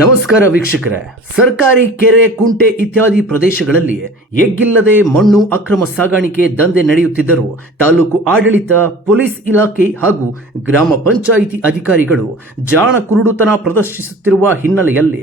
ನಮಸ್ಕಾರ ವೀಕ್ಷಕರೇ. ಸರ್ಕಾರಿ ಕೆರೆ, ಕುಂಟೆ ಇತ್ಯಾದಿ ಪ್ರದೇಶಗಳಲ್ಲಿ ಎಗ್ಗಿಲ್ಲದೆ ಮಣ್ಣು ಅಕ್ರಮ ಸಾಗಾಣಿಕೆ ದಂಧೆ ನಡೆಯುತ್ತಿದ್ದರೂ ತಾಲೂಕು ಆಡಳಿತ, ಪೊಲೀಸ್ ಇಲಾಖೆ ಹಾಗೂ ಗ್ರಾಮ ಪಂಚಾಯಿತಿ ಅಧಿಕಾರಿಗಳು ಜಾಣ ಕುರುಡುತನ ಪ್ರದರ್ಶಿಸುತ್ತಿರುವ ಹಿನ್ನೆಲೆಯಲ್ಲಿ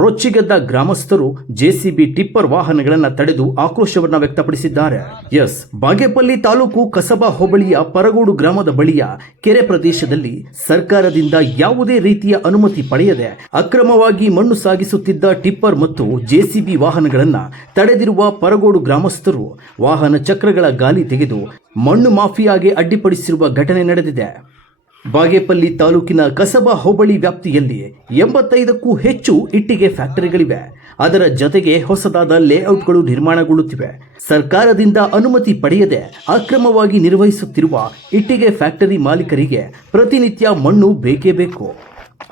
ರೊಚ್ಚಿಗೆದ್ದ ಗ್ರಾಮಸ್ಥರು ಜೆಸಿಬಿ ಟಿಪ್ಪರ್ ವಾಹನಗಳನ್ನು ತಡೆದು ಆಕ್ರೋಶವನ್ನು ವ್ಯಕ್ತಪಡಿಸಿದ್ದಾರೆ. ಎಸ್, ಬಾಗೇಪಲ್ಲಿ ತಾಲೂಕು ಕಸಬಾ ಹೋಬಳಿಯ ಪರಗೋಡು ಗ್ರಾಮದ ಬಳಿಯ ಕೆರೆ ಪ್ರದೇಶದಲ್ಲಿ ಸರ್ಕಾರದಿಂದ ಯಾವುದೇ ರೀತಿಯ ಅನುಮತಿ ಪಡೆಯದೆ ಅಕ್ರಮವಾಗಿ ಮಣ್ಣು ಸಾಗಿಸುತ್ತಿದ್ದ ಟಿಪ್ಪರ್ ಮತ್ತು ಜೆಸಿಬಿ ವಾಹನಗಳನ್ನು ತಡೆದಿರುವ ಪರಗೋಡು ಗ್ರಾಮಸ್ಥರು ವಾಹನ ಚಕ್ರಗಳ ಗಾಲಿ ತೆಗೆದು ಮಣ್ಣು ಮಾಫಿಯಾಗೆ ಅಡ್ಡಿಪಡಿಸಿರುವ ಘಟನೆ ನಡೆದಿದೆ. ಬಾಗೇಪಲ್ಲಿ ತಾಲೂಕಿನ ಕಸಬಾ ಹೋಬಳಿ ವ್ಯಾಪ್ತಿಯಲ್ಲಿ ಎಂಬತ್ತೈದಕ್ಕೂ ಹೆಚ್ಚು ಇಟ್ಟಿಗೆ ಫ್ಯಾಕ್ಟರಿಗಳಿವೆ. ಅದರ ಜೊತೆಗೆ ಹೊಸದಾದ ಲೇಔಟ್ಗಳು ನಿರ್ಮಾಣಗೊಳ್ಳುತ್ತಿವೆ. ಸರ್ಕಾರದಿಂದ ಅನುಮತಿ ಪಡೆಯದೆ ಅಕ್ರಮವಾಗಿ ನಿರ್ವಹಿಸುತ್ತಿರುವ ಇಟ್ಟಿಗೆ ಫ್ಯಾಕ್ಟರಿ ಮಾಲೀಕರಿಗೆ ಪ್ರತಿನಿತ್ಯ ಮಣ್ಣು ಬೇಕೇ ಬೇಕು.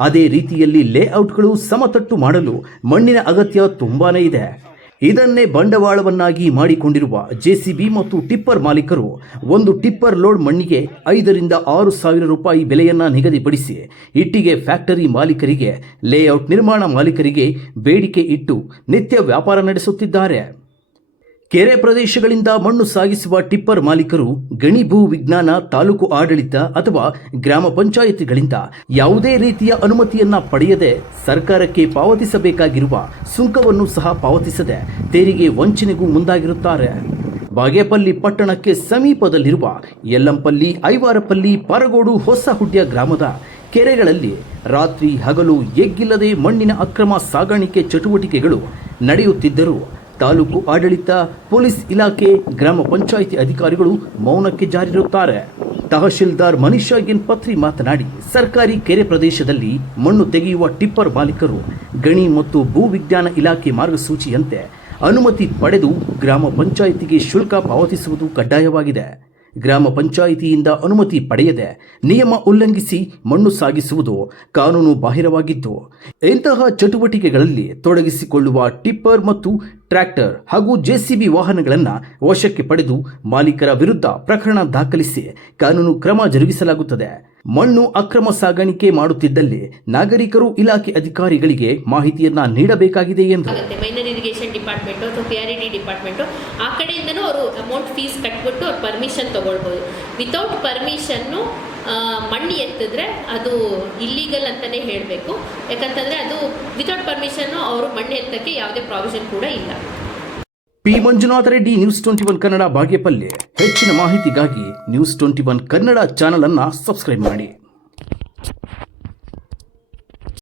ಅದೇ ರೀತಿಯಲ್ಲಿ ಲೇಔಟ್ಗಳು ಸಮತಟ್ಟು ಮಾಡಲು ಮಣ್ಣಿನ ಅಗತ್ಯ ತುಂಬಾನೇ ಇದೆ. ಇದನ್ನೇ ಬಂಡವಾಳವನ್ನಾಗಿ ಮಾಡಿಕೊಂಡಿರುವ ಜೆಸಿಬಿ ಮತ್ತು ಟಿಪ್ಪರ್ ಮಾಲೀಕರು ಒಂದು ಟಿಪ್ಪರ್ ಲೋಡ್ ಮಣ್ಣಿಗೆ ಐದರಿಂದ ಆರು ಸಾವಿರ ರೂಪಾಯಿ ಬೆಲೆಯನ್ನ ನಿಗದಿಪಡಿಸಿ ಇಟ್ಟಿಗೆ ಫ್ಯಾಕ್ಟರಿ ಮಾಲೀಕರಿಗೆ, ಲೇಔಟ್ ನಿರ್ಮಾಣ ಮಾಲೀಕರಿಗೆ ಬೇಡಿಕೆ ಇಟ್ಟು ನಿತ್ಯ ವ್ಯಾಪಾರ ನಡೆಸುತ್ತಿದ್ದಾರೆ. ಕೆರೆ ಪ್ರದೇಶಗಳಿಂದ ಮಣ್ಣು ಸಾಗಿಸುವ ಟಿಪ್ಪರ್ ಮಾಲೀಕರು ಗಣಿ ಭೂ ವಿಜ್ಞಾನ ತಾಲೂಕು ಆಡಳಿತ ಅಥವಾ ಗ್ರಾಮ ಪಂಚಾಯಿತಿಗಳಿಂದ ಯಾವುದೇ ರೀತಿಯ ಅನುಮತಿಯನ್ನ ಪಡೆಯದೆ ಸರ್ಕಾರಕ್ಕೆ ಪಾವತಿಸಬೇಕಾಗಿರುವ ಸುಂಕವನ್ನು ಸಹ ಪಾವತಿಸದೆ ತೆರಿಗೆ ವಂಚನೆಗೂ ಮುಂದಾಗಿರುತ್ತಾರೆ. ಬಾಗೇಪಲ್ಲಿ ಪಟ್ಟಣಕ್ಕೆ ಸಮೀಪದಲ್ಲಿರುವ ಯಲ್ಲಂಪಲ್ಲಿ, ಐವಾರಪಲ್ಲಿ, ಪರಗೋಡು, ಹೊಸಹುಡ್ಯ ಗ್ರಾಮದ ಕೆರೆಗಳಲ್ಲಿ ರಾತ್ರಿ ಹಗಲು ಎಗ್ಗಿಲ್ಲದೆ ಮಣ್ಣಿನ ಅಕ್ರಮ ಸಾಗಾಣಿಕೆ ಚಟುವಟಿಕೆಗಳು ನಡೆಯುತ್ತಿದ್ದರೂ ತಾಲೂಕು ಆಡಳಿತ, ಪೊಲೀಸ್ ಇಲಾಖೆ, ಗ್ರಾಮ ಪಂಚಾಯಿತಿ ಅಧಿಕಾರಿಗಳು ಮೌನಕ್ಕೆ ಜಾರಿರುತ್ತಾರೆ. ತಹಶೀಲ್ದಾರ್ ಮನೀಷಾಗಿನ್ ಪತ್ರಿ ಮಾತನಾಡಿ, ಸರ್ಕಾರಿ ಕೆರೆ ಪ್ರದೇಶದಲ್ಲಿ ಮಣ್ಣು ತೆಗೆಯುವ ಟಿಪ್ಪರ್ ಮಾಲೀಕರು, ಗಣಿ ಮತ್ತು ಭೂ ವಿಜ್ಞಾನ ಇಲಾಖೆ ಮಾರ್ಗಸೂಚಿಯಂತೆ ಅನುಮತಿ ಪಡೆದು ಗ್ರಾಮ ಪಂಚಾಯಿತಿಗೆ ಶುಲ್ಕ ಪಾವತಿಸುವುದು ಕಡ್ಡಾಯವಾಗಿದೆ. ಗ್ರಾಮ ಪಂಚಾಯಿತಿಯಿಂದ ಅನುಮತಿ ಪಡೆಯದೆ ನಿಯಮ ಉಲ್ಲಂಘಿಸಿ ಮಣ್ಣು ಸಾಗಿಸುವುದು ಕಾನೂನು ಬಾಹಿರವಾಗಿದ್ದು, ಇಂತಹ ಚಟುವಟಿಕೆಗಳಲ್ಲಿ ತೊಡಗಿಸಿಕೊಳ್ಳುವ ಟಿಪ್ಪರ್ ಮತ್ತು ಟ್ರ್ಯಾಕ್ಟರ್ ಹಾಗೂ ಜೆಸಿಬಿ ವಾಹನಗಳನ್ನು ವಶಕ್ಕೆ ಪಡೆದು ಮಾಲೀಕರ ವಿರುದ್ಧ ಪ್ರಕರಣ ದಾಖಲಿಸಿ ಕಾನೂನು ಕ್ರಮ ಜರುಗಿಸಲಾಗುತ್ತದೆ. ಮಣ್ಣು ಅಕ್ರಮ ಸಾಗಾಣಿಕೆ ಮಾಡುತ್ತಿದ್ದಲ್ಲಿ ನಾಗರಿಕರು ಇಲಾಖೆ ಅಧಿಕಾರಿಗಳಿಗೆ ಮಾಹಿತಿಯನ್ನ ನೀಡಬೇಕಾಗಿದೆ ಇರಿಗೇಷನ್ ಡಿಪಾರ್ಟ್ಮೆಂಟು ಅಥವಾ P R E D department ಆ ಕಡೆಯಿಂದನೂ ಅವರು ಅಮೌಂಟ್ ಫೀಸ್ ಕಟ್ಬಿಟ್ಟು ಅವ್ರು ಪರ್ಮಿಷನ್ ತೊಗೊಳ್ಬೋದು. ವಿತೌಟ್ ಪರ್ಮಿಷನ್ನು ಮಣ್ಣು ಎತ್ತಿದ್ರೆ ಅದು ಇಲ್ಲೀಗಲ್ ಅಂತಲೇ ಹೇಳಬೇಕು. ಯಾಕಂತಂದರೆ ಅದು ವಿತೌಟ್ ಪರ್ಮಿಷನ್ನು ಅವರು ಮಣ್ಣು ಎತ್ತಕ್ಕೆ ಯಾವುದೇ ಪ್ರಾವಿಷನ್ ಕೂಡ ಇಲ್ಲ. P. Manjunath Reddy news twenty one Kannada Bagepalli. ಹೆಚ್ಚಿನ ಮಾಹಿತಿಗಾಗಿ news twenty one Kannada channel ಅನ್ನು ಸಬ್ಸ್ಕ್ರೈಬ್ ಮಾಡಿ.